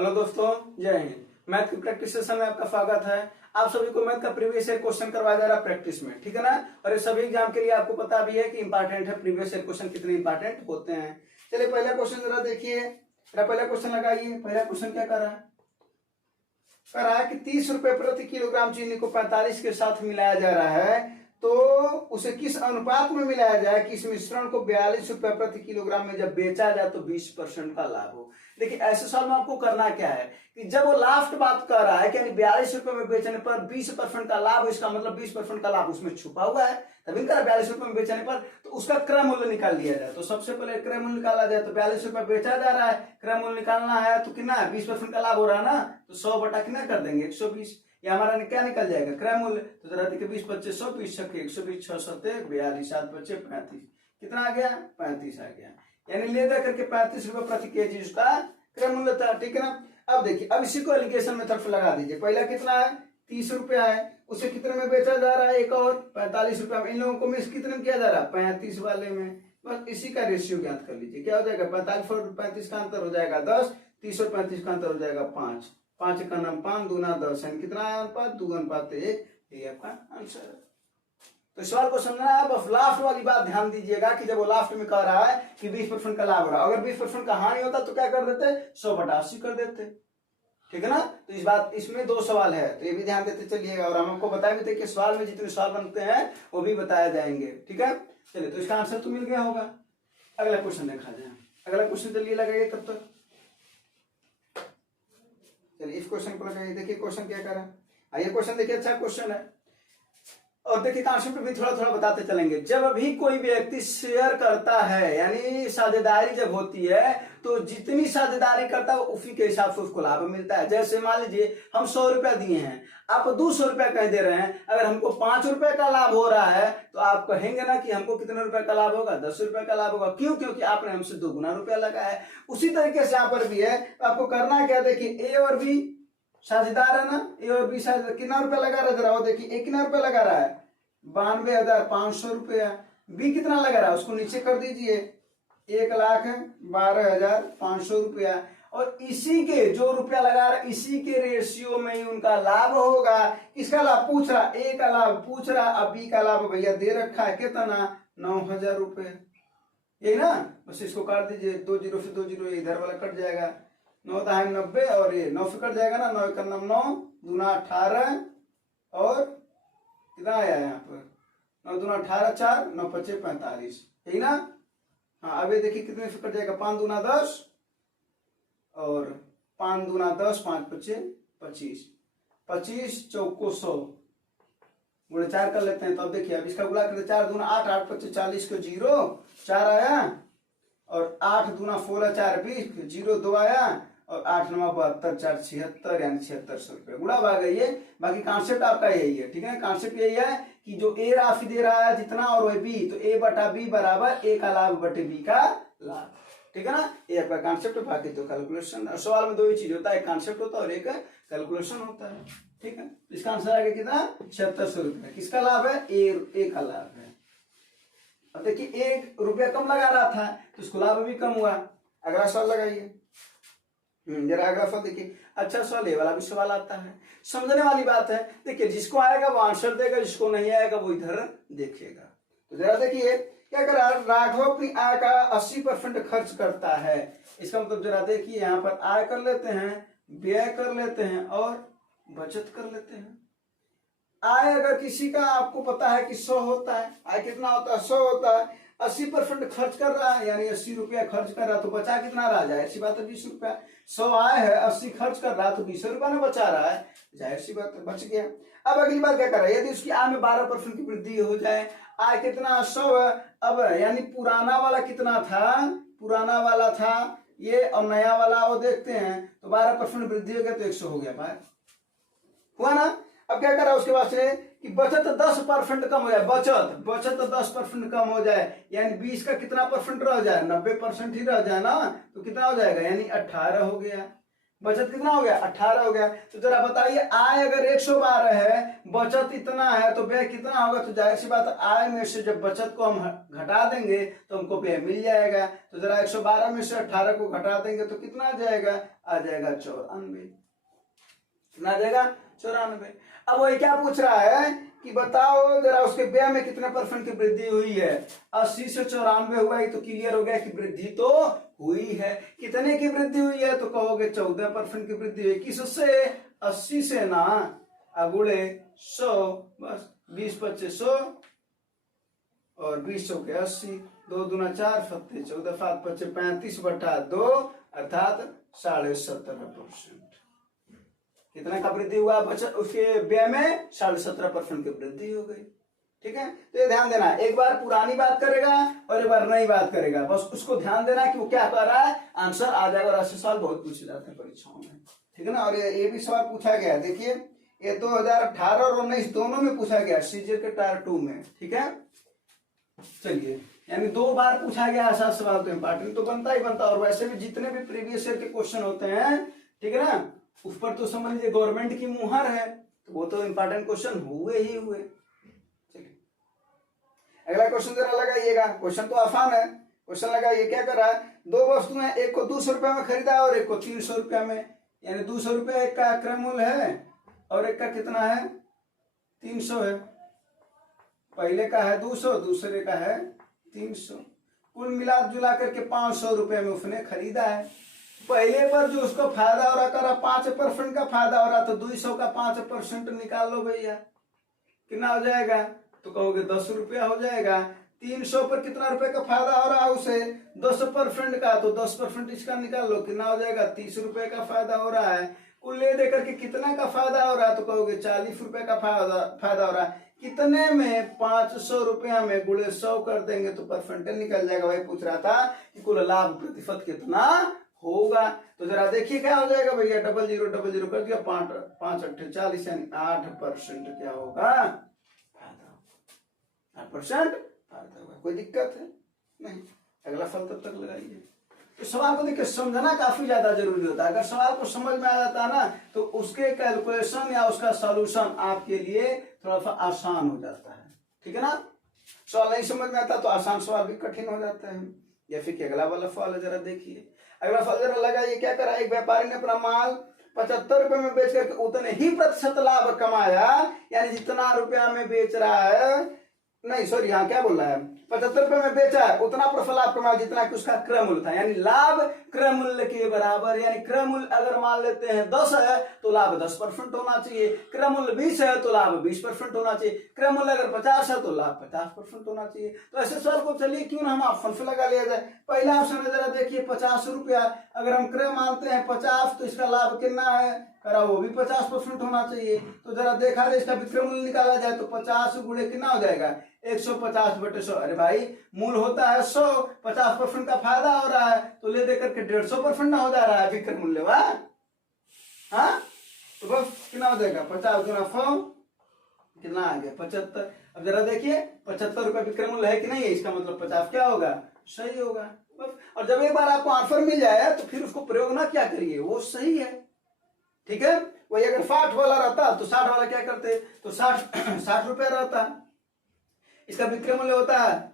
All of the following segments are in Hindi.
हेलो दोस्तों, जय हिंद। मैथ की प्रैक्टिस सेशन में आपका स्वागत है। आप सभी को मैथ का प्रीवियस ईयर क्वेश्चन करवाया जा रहा है प्रैक्टिस में, ठीक है ना। और ये सभी एग्जाम के लिए आपको पता भी है कि इंपॉर्टेंट है, प्रीवियस ईयर क्वेश्चन कितने इंपॉर्टेंट होते हैं। चलिए पहला क्वेश्चन जरा देखिए, पहला क्वेश्चन लगाइए। पहला क्वेश्चन क्या कर रहा है कि 30 रुपए प्रति किलोग्राम चीनी को 45 के साथ मिलाया जा रहा है, तो उसे किस अनुपात में मिलाया जाए कि इस मिश्रण को 42 रुपए प्रति किलोग्राम में जब बेचा जाए तो 20% का लाभ हो। देखिए ऐसे साल में आपको करना क्या है कि जब वो लास्ट बात कर रहा है कि 42 रुपए में बेचने पर 20% का लाभ, इसका मतलब 20% का लाभ उसमें छुपा हुआ है, तभी कर 42 रुपए में बेचने पर तो उसका क्रय मूल्य निकाल लिया जाए। तो सबसे पहले क्रय मूल्य निकाला जाए, तो 42 रुपए बेचा जा रहा है, क्रय मूल्य निकालना है तो कितना है, 20% का लाभ हो रहा है ना, तो 100 बटा कितना कर देंगे 120। ये हमारा क्या निकल जाएगा क्रय मूल्य। तो जरा देखिए 20 25 100 20 120 6 7 42 7 25 35, कितना आ गया 35 आ गया, यानी ले दे करके 35 रुपए प्रति केजी उसका क्रय मूल्य था, ठीक है ना। अब देखिए, अब इसी को एलिगेशन में तरफ लगा दीजिए। पहला कितना है 30 रुपया है, उसे कितने में बेचा जा रहा है, एक और 45 रुपया में। इन लोगों को मिक्स कितने में किया जा रहा है 35 वाले में। बस इसी का रेशियो ज्ञात कर लीजिए, क्या हो जाएगा 45 और 35 का अंतर हो जाएगा 10, 30 और 35 का अंतर हो जाएगा 5, 5 का नाम 5 दूना 10, यानी कितना है अनुपात 2 अनुपात 1, ये आपका आंसर है। तो सवाल को समझना है, बस लास्ट वाली बात ध्यान दीजिएगा कि जब वो लास्ट में कह रहा है कि 20% का लाभ हो रहा है, अगर 20% का हानि होता तो क्या कर देते 100 बटा 80 कर देते, ठीक है ना। तो इस बात इसमें 2 सवाल है, तो ये भी ध्यान देते चलिएगा। और हम आपको बताए भी थे कि सवाल में जितने सवाल बनते हैं वो भी बताए जाएंगे, ठीक है। चलिए, तो इसका आंसर तो मिल गया होगा। अगला क्वेश्चन देखा जाए। अगला क्वेश्चन चलिए लगाइए तब तक। चलिए इस क्वेश्चन को लगाइए, देखिए क्वेश्चन क्या कर रहा है। आइए क्वेश्चन देखिए, अच्छा क्वेश्चन है और देखिए कॉन्सेप्ट भी थोड़ा थोड़ा बताते चलेंगे। जब भी कोई व्यक्ति शेयर करता है, यानी साझेदारी जब होती है, तो जितनी साझेदारी करता है उसी के हिसाब से उसको लाभ मिलता है। जैसे मान लीजिए हम 100 रुपया दिए हैं, आप 200 रुपया कह दे रहे हैं, अगर हमको 5 रुपए का लाभ हो रहा है तो आप कहेंगे ना कि हमको कितने रुपए का लाभ होगा, 10 रुपए का लाभ होगा। क्यों? क्योंकि आपने हमसे 2 गुना रुपया लगाया है। उसी तरीके से यहाँ पर भी है, तो आपको करना क्या, देखिए ए और बी साझेदार है ना, ए और बी साझेदार, कितना रुपया लगा रहा है जरा वो देखिए, ए कितना रुपया लगा रहा है 92,500 रुपया। बी कितना लगा रहा है उसको नीचे कर दीजिए, 1,12,500 रुपया। और इसी के जो रुपया लगा रहा है इसी के रेशियो में ही उनका लाभ होगा। किसका लाभ पूछ रहा, ए का लाभ पूछ रहा, अब बी का लाभ भैया दे रखा है कितना 9,000 रुपये, ये ना। बस इसको काट दीजिए, 2 जीरो से 2 जीरो इधर वाला कट जाएगा, 9 दाएं 90 और ये 9 से कट जाएगा ना, 9 का नाम 9 दूना 18 और कितना आया यहाँ पर 9 दूना 18 4 9 पचे 45, यही ना। हाँ अब ये देखिए कितने से कट जाएगा 5 दूना 10 और 5 दूना 10 5 पचे 25, 25 चौको 100 गुणे 4 कर लेते हैं। तो अब देखिए अब इसका गुणा करते 4 दूना 8 8 पचे 40 को 0 4 आया और 8 दूना 16 4 20 0 2 आया और 8 9 72 4 76, यानी 7600 रुपये गुणा भाग है ये। बाकी कॉन्सेप्ट आपका यही है, ठीक है। कॉन्सेप्ट यही है कि जो ए राशि दे रहा है जितना और वह बी, तो ए बटा बी बराबर ए का लाभ बटे बी का लाभ, ठीक है ना। ये आपका कॉन्सेप्ट, बाकी तो कैलकुलेशन। सवाल में 2 ही चीज होता है, एक कॉन्सेप्ट होता है और एक कैलकुलेशन होता है, ठीक है। इसका आंसर आ गया कितना 7600 रुपये। किसका लाभ है, ए का लाभ है। अब देखिए 1 रुपया कम लगा रहा था तो उसको लाभ भी कम हुआ। अगला सवाल लगाइए, जरा अगला सवाल देखिए। अच्छा सवाल, ये वाला भी सवाल आता है, समझने वाली बात है। देखिए जिसको आएगा वो आंसर देगा, जिसको नहीं आएगा वो इधर देखेगा। तो जरा देखिए क्या कर रहा है, राघव अपनी आय का 80% खर्च करता है। इसका मतलब जरा देखिए यहाँ पर आय कर लेते हैं, व्यय कर लेते हैं और बचत कर लेते हैं। आय अगर किसी का आपको पता है कि 100 होता है, आय कितना होता है 100 होता है, 80% खर्च कर रहा है, यानी 80 रुपया खर्च कर रहा है, तो बचा कितना रहा, जाहिर सी बात है 20 रुपया। 100 आय है, 80 खर्च कर रहा है, तो 20 रुपया में बचा रहा है, जाहिर सी बात है बच गया। अब अगली बार क्या कर रहा है, यदि उसकी आय में 12% की वृद्धि हो जाए, आय कितना 100 है, अब यानी पुराना वाला कितना था, पुराना वाला था ये और नया वाला वो देखते हैं, तो 12% वृद्धि हो गया तो 100 हो गया भाई, हुआ ना। अब क्या करा उसके बाद से कि बचत 10% कम हो जाए, बचत 10% कम हो जाए, यानी 20 का कितना परसेंट रह जाए 90% ही रह जाए ना, तो कितना हो जाएगा यानी 18 हो गया। बचत कितना हो गया 18 हो गया। तो जरा बताइए आय अगर 112 है, बचत इतना है, तो व्यय कितना होगा। तो जाहिर सी बात है आय में से जब बचत को हम घटा देंगे तो हमको व्यय मिल जाएगा। तो जरा 112 में से 18 को घटा देंगे तो कितना आ जाएगा 94। कितना आ जाएगा 94। अब वो क्या पूछ रहा है कि बताओ जरा उसके व्यय में कितने % की वृद्धि हुई है। 80 से 94 हुआ, तो क्लियर हो गया कि वृद्धि तो हुई है। कितने की वृद्धि हुई है तो कहोगे 14% की वृद्धि हुई। किससे 80 से ना गुणे 100, बस 20 25 100 और 20 100 के 80, 2 दूना 4 फत्ते 14 5 25 35/2 अर्थात 17.5%। कितना का वृद्धि हुआ बचत उसके व्यय में 17.5% की वृद्धि हो गई। ठीक है, तो ये ध्यान देना, एक बार पुरानी बात करेगा और एक बार नई बात करेगा, बस उसको ध्यान देना कि वो क्या कर रहा है, आंसर आ जाएगा। और ऐसे सवाल बहुत पूछे जाते हैं परीक्षाओं में, ठीक है ना। और ये भी सवाल पूछा गया, देखिए ये 2018 और 19 दोनों में पूछा गया, सीजीएल के टायर 2 में। ठीक है, चलिए यानी 2 बार पूछा गया ऐसा सवाल, तो इंपॉर्टेंट तो बनता ही बनता। और वैसे भी जितने भी प्रीवियस ईयर के क्वेश्चन होते हैं, ठीक है ना, उस पर तो समझ लीजिए गवर्नमेंट की मुहर है, तो वो तो इंपॉर्टेंट क्वेश्चन हुए ही हुए। चलिए अगला क्वेश्चन जरा लगाइएगा, क्वेश्चन तो आसान है। क्वेश्चन लगाइए, क्या कर रहा है, 2 वस्तुएं, एक को 200 रुपए में खरीदा और एक को 300 रुपए में, यानी 200 रुपए एक का क्रय मूल्य है और एक का कितना है 300 है। पहले का है 200, दूसरे का है 300, कुल मिला जुला करके 500 रुपए में उसने खरीदा है। पहले पर जो उसको फायदा हो रहा करा 5% का फायदा हो रहा, तो 200 का 5% निकाल लो भैया, कितना हो जाएगा, तो कहोगे 10 रुपया हो जाएगा। 300 पर कितना रुपए का फायदा हो रहा है उसे 10% का, तो 10% इसका निकाल लो, कितना हो जाएगा 30 रुपए का फायदा हो रहा है। कुल ले देकर के कितना का फायदा हो रहा है, तो कहोगे 40 रुपए का फायदा हो रहा है। कितने में 500 रुपया में गुणे 100 कर देंगे तो परसेंटेज निकल जाएगा। वही पूछ रहा था कि कुल लाभ प्रतिशत कितना होगा। तो जरा देखिए क्या हो जाएगा भैया, 0000 कर दिया, 5 5 8 40 यानी 8% क्या होगा फायदा, 8% फायदा होगा। कोई दिक्कत है नहीं। अगला फल तब तक लगाइए। तो सवाल को देखिए समझना काफी ज्यादा जरूरी होता है। अगर सवाल को समझ में आ जाता है ना, तो उसके कैलकुलेशन या उसका सॉल्यूशन आपके लिए थोड़ा सा आसान हो जाता है। ठीक है ना, सवाल नहीं समझ में आता तो आसान सवाल भी कठिन हो जाता है। या फिर अगला वाला फल जरा देखिए, अगला फल जरा लगाइए। क्या करा, एक व्यापारी ने अपना माल 75 रुपए में बेच करके उतने ही प्रतिशत लाभ कमाया, यानी जितना रुपया में बेच रहा है, नहीं सॉरी यहाँ क्या बोल रहा है, 75 रुपए में बेचा है उतना प्रतिशत लाभ कमाया जितना कि उसका क्रय मूल्य था, यानी लाभ क्रय मूल्य के बराबर। यानी क्रय मूल्य अगर मान लेते हैं 10 है तो लाभ 10% होना चाहिए, क्रय मूल्य 20 है तो लाभ 20% होना चाहिए, क्रय मूल्य अगर 50 है तो लाभ 50% होना चाहिए। तो ऐसे सवाल को चलिए क्यों ना हम ऑप्शन से लगा लिया जाए। पहला ऑप्शन है जरा देखिए 50 रुपया, अगर हम क्रय मानते हैं 50 तो इसका लाभ कितना है, करा वो भी 50% होना चाहिए। तो जरा देखा जाए इसका विक्रय मूल्य निकाला जाए तो 50 गुणे कितना हो जाएगा 150/100। अरे भाई मूल होता है 100, 50% का फायदा हो रहा है तो ले देकर के 150% ना हो जा रहा है विक्रय मूल्य। वाह हाँ, तो बस कितना हो जाएगा 50 गुना 100 कितना आ गया 75। अब जरा देखिए 75 रुपए विक्रय मूल्य है कि नहीं है, इसका मतलब 50 क्या होगा सही होगा बस। और जब एक बार आपको आंसर मिल जाए तो फिर उसको प्रयोग ना क्या करिए, वो सही है। ठीक है, वही अगर 60 वाला रहता तो 60 वाला क्या करते, तो 60 रुपया रहता, इसका विक्रय मूल्य होता है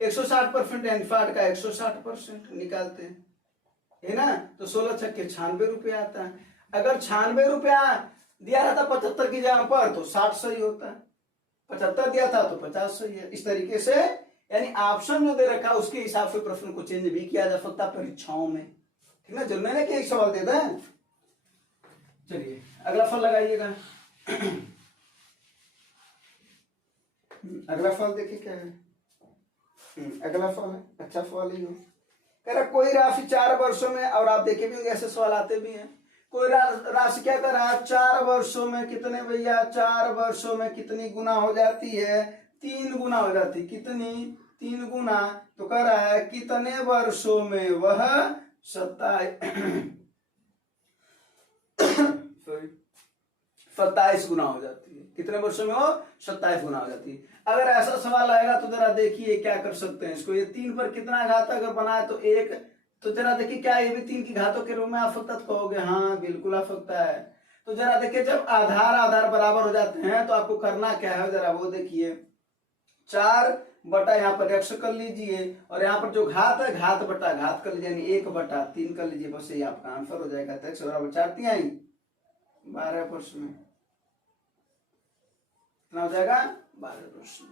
160%, यानी 60 का 160% निकालते हैं, है ना। तो 16 छक्के 96 रुपया आता है। अगर 96 रुपया दिया रहता 75 की जगह पर तो 60 सही होता है, 75 दिया था तो 50 सही है। इस तरीके से यानी ऑप्शन जो दे रखा है उसके हिसाब से प्रश्न को चेंज भी किया जा सकता है परीक्षाओं में। ठीक है, जरूरी नहीं कि एक सवाल देता है। चलिए अगला फल लगाइएगा। अगला फल देखिए क्या है। अगला फल है अच्छा फल ही हो, कह रहा कोई राशि 4 वर्षों में, और आप देखे भी होंगे ऐसे सवाल आते भी हैं, कोई राशि क्या कर रहा है 4 वर्षों में कितने भैया 4 वर्षों में कितनी गुना हो जाती है 3 गुना हो जाती है। कितनी 3 गुना, तो कह रहा है कितने वर्षों में वह 27 गुना हो जाती है। कितने वर्षों में वो 27 गुना हो जाती है। अगर ऐसा सवाल आएगा तो जरा देखिए क्या कर सकते हैं इसको। ये 3 पर कितना घात अगर बनाए तो 1 तो जरा देखिए क्या ये भी 3 की घातों के रूप में आ सकता, तो कहोगे हाँ बिल्कुल आ सकता है। तो जरा देखिए जब आधार आधार बराबर हो जाते हैं तो आपको करना क्या है, जरा वो देखिए 4 बटा यहाँ पर x कर लीजिए, और यहाँ पर जो घात है घात बटा घात कर लीजिए, यानी 1/3 कर लीजिए, बस ये आपका आंसर हो जाएगा। तो x बराबर 4 3 आई 12 प्रश्न में कितना हो जाएगा 12 प्रश्न।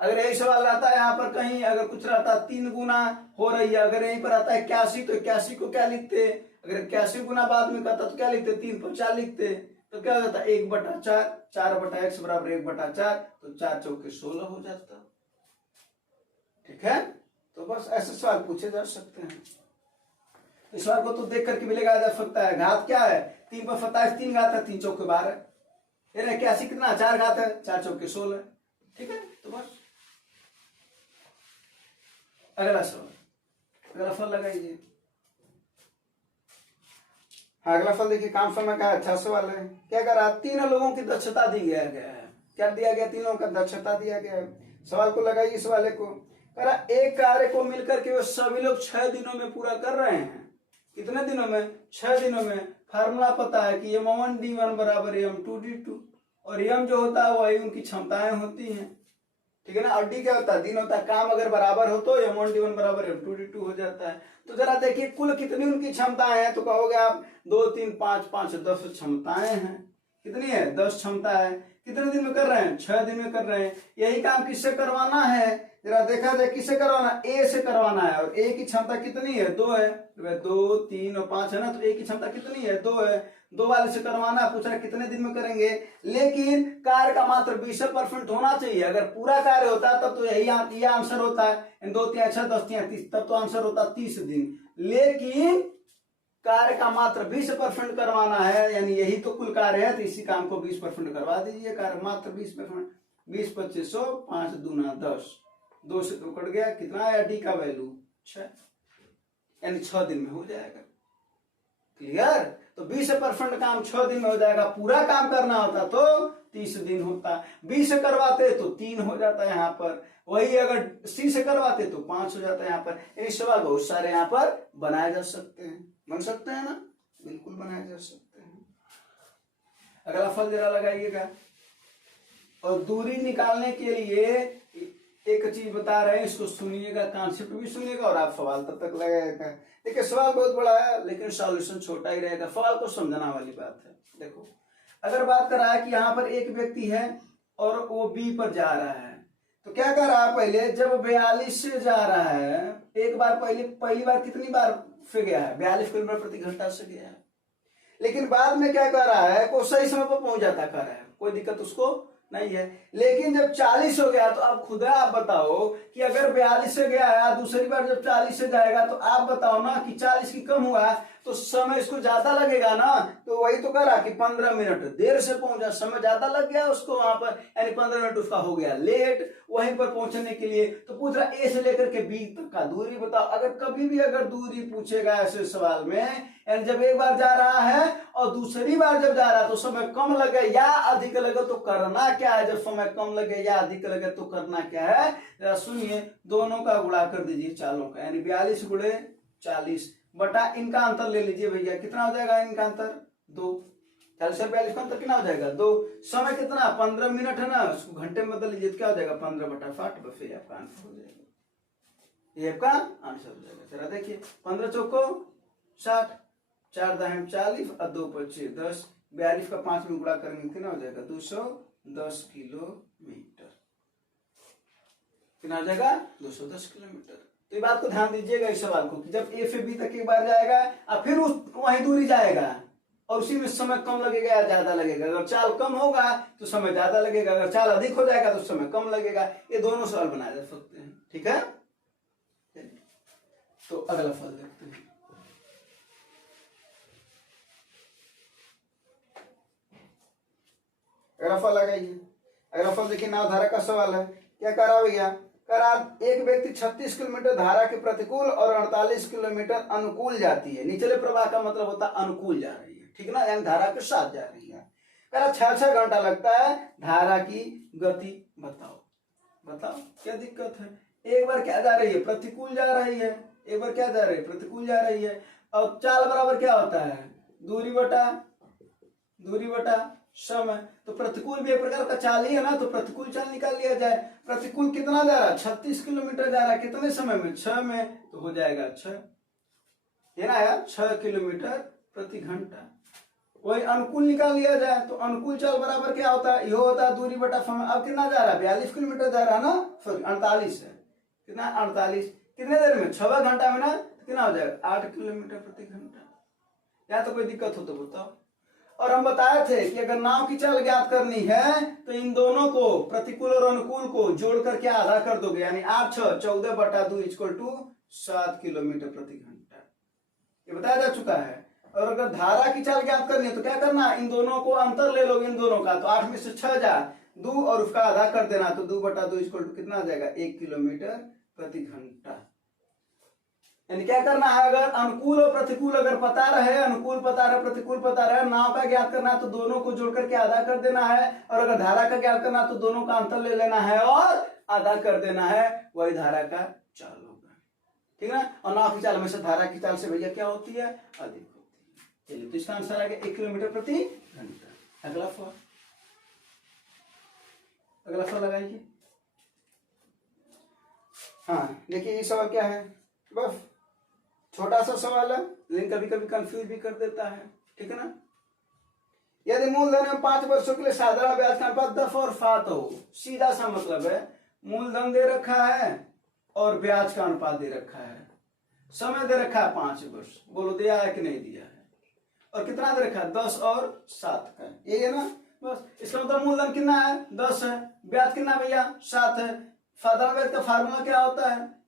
अगर यही सवाल रहता है यहाँ पर कहीं अगर कुछ रहता 3 गुना हो रही है, अगर यहीं पर आता है 81 तो 81 को क्या लिखते, अगर 81 गुना बाद में करता तो क्या लिखते 3 पर 4 लिखते, तो क्या हो जाता 1/4 4/x बराबर 1/4, तो 4 चौके 16 हो जाता। ठीक है, तो बस ऐसे सवाल पूछे जा सकते हैं। इस सवाल को तो देख करके भी लगाया जा सकता है। घात क्या है 3 पर 27, 3 घात है 3 चौके 12, 81 कितना 4 घात है 4 चौके 16। ठीक है, तो बस अगला सवाल, अगला फल लगाइए। हाँ अगला फल देखिए, काम समय का अच्छा सवाल है। क्या करा 3 लोगों की दक्षता दी गया है, क्या दिया गया 3 लोगों का दक्षता दिया गया है। सवाल को लगाइए, इस वाले को करा एक कार्य को मिलकर के वो सभी लोग 6 दिनों में पूरा कर रहे हैं। कितने दिनों में 6 दिनों में। फार्मूला पता है कि m1d1 बराबर m2d2, और m जो होता है वही उनकी क्षमताएं होती हैं। ठीक है ना, और डी क्या होता है दिन होता है। काम अगर बराबर हो तो m1d1 बराबर m2d2 हो जाता है। तो जरा देखिए कुल कितनी उनकी क्षमताएं हैं, तो कहोगे आप 2 3 5 5 10 क्षमताएं हैं। कितनी है 10 क्षमता है। कितने दिन में कर रहे हैं 6 दिन में कर रहे हैं। यही काम किससे करवाना है, जरा देखा जाए किससे करवाना, ए से करवाना है, और ए की क्षमता कितनी है 2 है, 2 3 और 5 है ना, तो ए की क्षमता कितनी है 2 है। 2 वाले से करवाना, पूछ रहा है कितने दिन में करेंगे, लेकिन कार्य का मात्र 20% होना चाहिए। अगर पूरा कार्य होता तब तो यही आंसर होता है 2 3 6 10 3 30, तब तो आंसर होता 30 दिन। लेकिन कार्य का मात्र 20% करवाना है, यानी यही तो कुल कार्य है, तो इसी काम को 20% करवा दीजिए। कार्य मात्र 20%, 20 2500 5 दूना 10, 2 से 2 कट गया, कितना आया डी का वैल्यू 6, यानी 6 दिन में हो जाएगा। क्लियर, तो 20% काम 6 दिन में हो जाएगा। पूरा काम करना होता तो 30 दिन होता। 20 से करवाते तो 3 हो जाता है यहाँ पर, वही अगर सी से करवाते तो 5 हो जाता है यहाँ पर। ये सवाल बहुत सारे यहाँ पर बनाए जा सकते हैं, बन सकते हैं ना, बिल्कुल बनाए जा सकते हैं। अगला फल जरा लगाइएगा। और दूरी निकालने के लिए एक चीज बता रहे हैं, इसको सुनिएगा, कॉन्सेप्ट भी सुनिएगा और आप सवाल तब तक लगाएगा। देखिए सवाल बहुत बड़ा है लेकिन सॉल्यूशन छोटा ही रहेगा, सवाल को समझना वाली बात है। देखो अगर बात कर रहा है कि यहाँ पर एक व्यक्ति है और वो बी पर जा रहा है, तो क्या कर रहा है पहले जब 42 से जा रहा है, एक बार पहली बार कितनी बार से गया है 42 किलोमीटर प्रति घंटा से गया है, लेकिन बाद में क्या कर रहा है वो सही समय पर पहुंच जाता कर रहा है, कोई दिक्कत उसको नहीं है। लेकिन जब 40 हो गया तो अब खुद आप बताओ कि अगर 42 से गया है दूसरी बार जब 40 से जाएगा तो आप बताओ ना कि 40 की कम हुआ तो समय इसको ज्यादा लगेगा ना। तो वही तो करा कि 15 मिनट देर से पहुंचा, समय ज्यादा लग गया उसको वहां पर, यानी 15 मिनट उसका हो गया लेट वहीं पर पहुंचने के लिए। तो पूछ रहा ए से लेकर के बी तक का दूरी बताओ। अगर कभी भी अगर दूरी पूछेगा ऐसे सवाल में, यानी जब एक बार जा रहा है और दूसरी बार जब जा रहा है तो समय कम लगे या अधिक लगे तो करना क्या है, जब समय कम लगे या अधिक लगे तो करना क्या है, जरा सुनिए। दोनों का गुणा कर दीजिए चालों का, यानी 42 गुणे 40 बटा इनका अंतर ले लीजिए भैया, कितना हो जाएगा इनका अंतर 2, 40 और 42 का अंतर कितना हो जाएगा 2। समय कितना 15 मिनट है ना, उसको घंटे में बदल लीजिए, क्या हो जाएगा 15/60, बस ये आपका आंसर हो जाएगा, ये आपका आंसर हो जाएगा। जरा देखिए 15 चौको 60, 4 दाएं 40 और 2 पच्चीस 10, 42 का 5 में गुणा करेंगे कितना हो जाएगा 210 किलोमीटर, कितना हो जाएगा 210 किलोमीटर। तो ये बात को ध्यान दीजिएगा इस सवाल को कि जब ए से बी तक एक बार जाएगा और फिर उस वही दूरी जाएगा और उसी में समय कम लगेगा या ज्यादा लगेगा। अगर चाल कम होगा तो समय ज्यादा लगेगा, अगर चाल अधिक हो जाएगा तो समय कम लगेगा। ये दोनों सवाल बनाए जा सकते हैं, ठीक है। तो अगला फल देखते हैं। अगला फल लगाइए। अगला फल देखिए, नाव धारा का सवाल है। क्या करा भैया, करा एक व्यक्ति 36 किलोमीटर धारा के प्रतिकूल और 48 किलोमीटर अनुकूल जाती है। निचले प्रवाह का मतलब होता है अनुकूल जा रही है, ठीक ना, यानी धारा के साथ जा रही है। करा 6 घंटा लगता है, धारा की गति बताओ। बताओ क्या दिक्कत है। एक बार क्या जा रही है प्रतिकूल जा रही है, एक बार क्या जा रही है, प्रतिकूल जा रही है। और चाल बराबर क्या होता है, दूरी बटा समय। तो प्रतिकूल भी एक प्रकार का चाल ही है ना, तो प्रतिकूल चाल निकाल लिया जाए। प्रतिकूल कितना जा रहा है, 36 किलोमीटर जा रहा है, कितने समय में, 6 में, तो हो जाएगा 6, है ना यार, 6 किलोमीटर प्रति घंटा। वही अनुकूल निकाल लिया जाए, तो अनुकूल चाल बराबर क्या होता है, ये होता है दूरी बटा समय। अब कितना जा रहा है, 42 किलोमीटर जा रहा है ना, सॉरी 48 है, कितना 48, कितने देर में, 6 घंटा में ना, तो कितना हो जाएगा 8 किलोमीटर प्रति घंटा। या तो कोई दिक्कत हो तो बताओ। और हम बताए थे कि अगर नाव की चाल ज्ञात करनी है तो इन दोनों को, प्रतिकूल और अनुकूल को जोड़ करके आधा कर दोगे, यानी 8 6 14 बटा 2 इक्वल टू 7 किलोमीटर प्रति घंटा। ये बताया जा चुका है। और अगर धारा की चाल ज्ञात करनी है तो क्या करना, इन दोनों को अंतर ले लोगे, इन दोनों का, तो 8 में से 6 जा 2 और उसका आधा कर देना, तो 2 बटा 2 इक्वल टू कितना आ जाएगा, 1 किलोमीटर प्रति घंटा। यानी क्या करना है, अगर अनुकूल और प्रतिकूल अगर पता रहे, अनुकूल पता रहे प्रतिकूल पता रहे, नाव का ज्ञात करना है तो दोनों को जोड़ करके आधा कर देना है, और अगर धारा का ज्ञात करना तो दोनों का अंतर ले लेना है और आधा कर देना है, वही धारा का चाल होगा, ठीक है। और नाव की चाल हमेशा धारा की चाल से भैया क्या होती है, अधिक होती है। चलिए, तो इसका आंसर आ गया 1 किलोमीटर प्रति घंटा। अगला सवाल लगाइए। हाँ देखिए, ये सवाल क्या है, बस छोटा सा सवाल है लेकिन कभी कभी कंफ्यूज भी कर देता है, ठीक है ना। यदि मूलधन में 5 वर्षों के लिए साधारण ब्याज का अनुपात 10 और 7 हो, सीधा सा मतलब है, मूलधन दे रखा है और ब्याज का अनुपात दे रखा है, समय दे रखा है 5 वर्ष, बोलो दिया है कि नहीं दिया है, और कितना दे रखा है 10 और 7 का, ये है ना। बस इसका मतलब मूलधन कितना है 10 है, ब्याज कितना भैया 7 है। साधारण ब्याज का फार्मूला क्या होता है,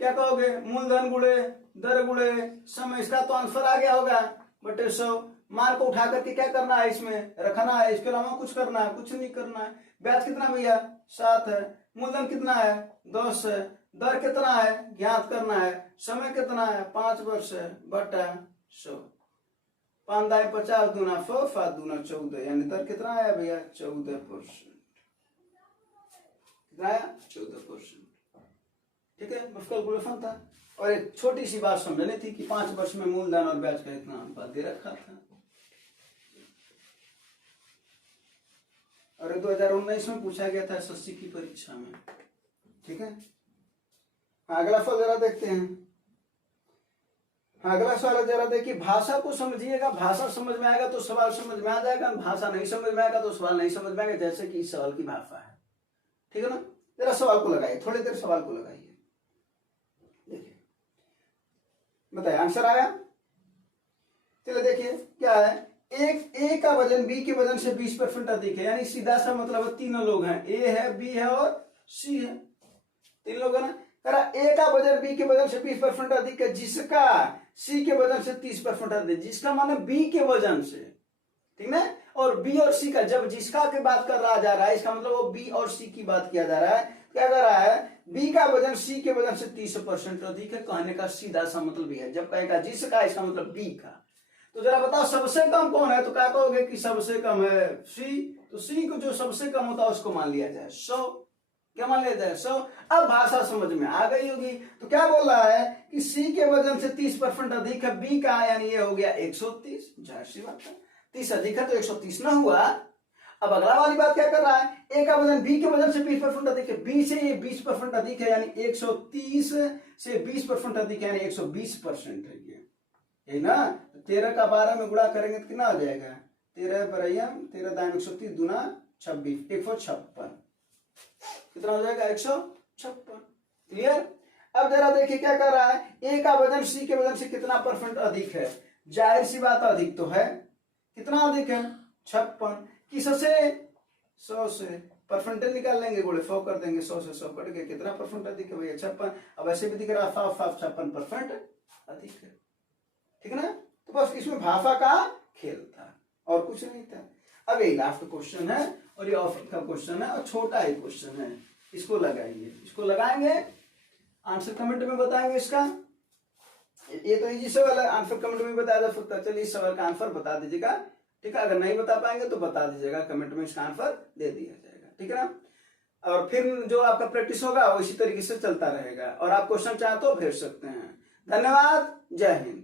क्या कहोगे, मूलधन गुणे दर गुणे समय। इसका तो आंसर आ गया होगा बटे 100। मान को उठा करके क्या करना है, इसमें रखना है, इसके अलावा कुछ करना है, कुछ नहीं करना है। ब्याज कितना भैया 7 है, मूलधन कितना है 10 है, दर कितना है ज्ञात करना है, समय कितना है 5 वर्ष है, बटा 100। 5 दाई 50 दूना 100, 7 दूना 14, यानी दर कितना आया भैया 14%। कितना आया 14%, ठीक है। बस कैलकुलेशन था। और एक छोटी सी बात समझनी थी कि 5 वर्ष में मूलधन और ब्याज का इतना अनुपात दे रखा था। और 2019 में पूछा गया था एसएससी की परीक्षा में, ठीक है। अगला सवाल जरा देखते हैं। अगला सवाल जरा देखिए, भाषा को समझिएगा, भाषा समझ में आएगा तो सवाल समझ में आ जाएगा, भाषा नहीं समझ में आएगा तो सवाल नहीं समझ में आएगा, जैसे कि इस सवाल की भाषा है, ठीक है ना। जरा सवाल को लगाइए, थोड़ी देर सवाल को लगाइए, देखिए बताइए आंसर आया। चलिए देखिए क्या है, एक ए का वजन बी के वजन से 20% अधिक है, यानी सीधा सा मतलब है तीनों लोग हैं, ए है बी है और सी है, 3 लोग है ना। करा ए का वजन बी के वजन से 20% अधिक है, जिसका सी के वजन से 30% अधिक, जिसका माने बी के वजन से, ठीक ना। और बी और सी का, जब जिसका की बात कर रहा जा रहा है, इसका मतलब वो बी और सी की बात किया जा रहा है। क्या कर रहा है, बी का वजन सी के वजन से 30% अधिक है, कहने का सीधा सा मतलब भी है। जब कहेगा जिसका, इसका मतलब बी का। तो जरा बताओ सबसे कम कौन है, तो क्या कहोगे कि सबसे कम है सी, तो सी को जो सबसे कम होता है उसको मान लिया जाए 100। क्या मान लिया जाए 100। अब भाषा समझ में आ गई होगी। तो क्या बोल रहा है कि सी के वजन से 30% अधिक है बी का, यानी ये हो गया 130, जाहिर सी बात है 30 अधिक है तो 130 ना हुआ। अब अगला वाली बात क्या कर रहा है, ए का वजन बी के वजन से 20% अधिक है, बी से ये 20% अधिक है, यानी 130 से 20% अधिक है, यानी 120% है ये, यही ना। 13 का 12 में गुणा करेंगे तो कितना हो जाएगा, 13 बरैयम 13 दाम 130 दूना 26, 156, कितना हो जाएगा 156। क्लियर। अब जरा देखिए क्या कर रहा है, ए का वजन सी के वजन से कितना % अधिक है, जाहिर सी बात अधिक तो है, कितना अधिक है 56, किससे 100 से, परसेंटेज निकाल लेंगे, बोले 100 कर देंगे, 100 से 100 कट गया, कितना % अधिक है भैया 56। अब ऐसे भी दिख रहा है 56% अधिक है, ठीक है ना। तो बस इसमें भाषा का खेल था और कुछ नहीं था। अब ये लास्ट क्वेश्चन है और ये ऑफर का क्वेश्चन है और छोटा ही क्वेश्चन है, इसको लगाइए, इसको लगाएंगे, आंसर कमेंट में बताएंगे इसका। ये तो इजी सवाल है, आंसर कमेंट में बताया जा सकता है। चलिए इस सवाल का आंसर बता दीजिएगा, ठीक है। अगर नहीं बता पाएंगे तो बता दीजिएगा कमेंट में, इसका आंसर दे दिया जाएगा, ठीक है ना। और फिर जो आपका प्रैक्टिस होगा वो इसी तरीके से चलता रहेगा। और आप क्वेश्चन चाहे तो भेज सकते हैं। धन्यवाद। जय हिंद।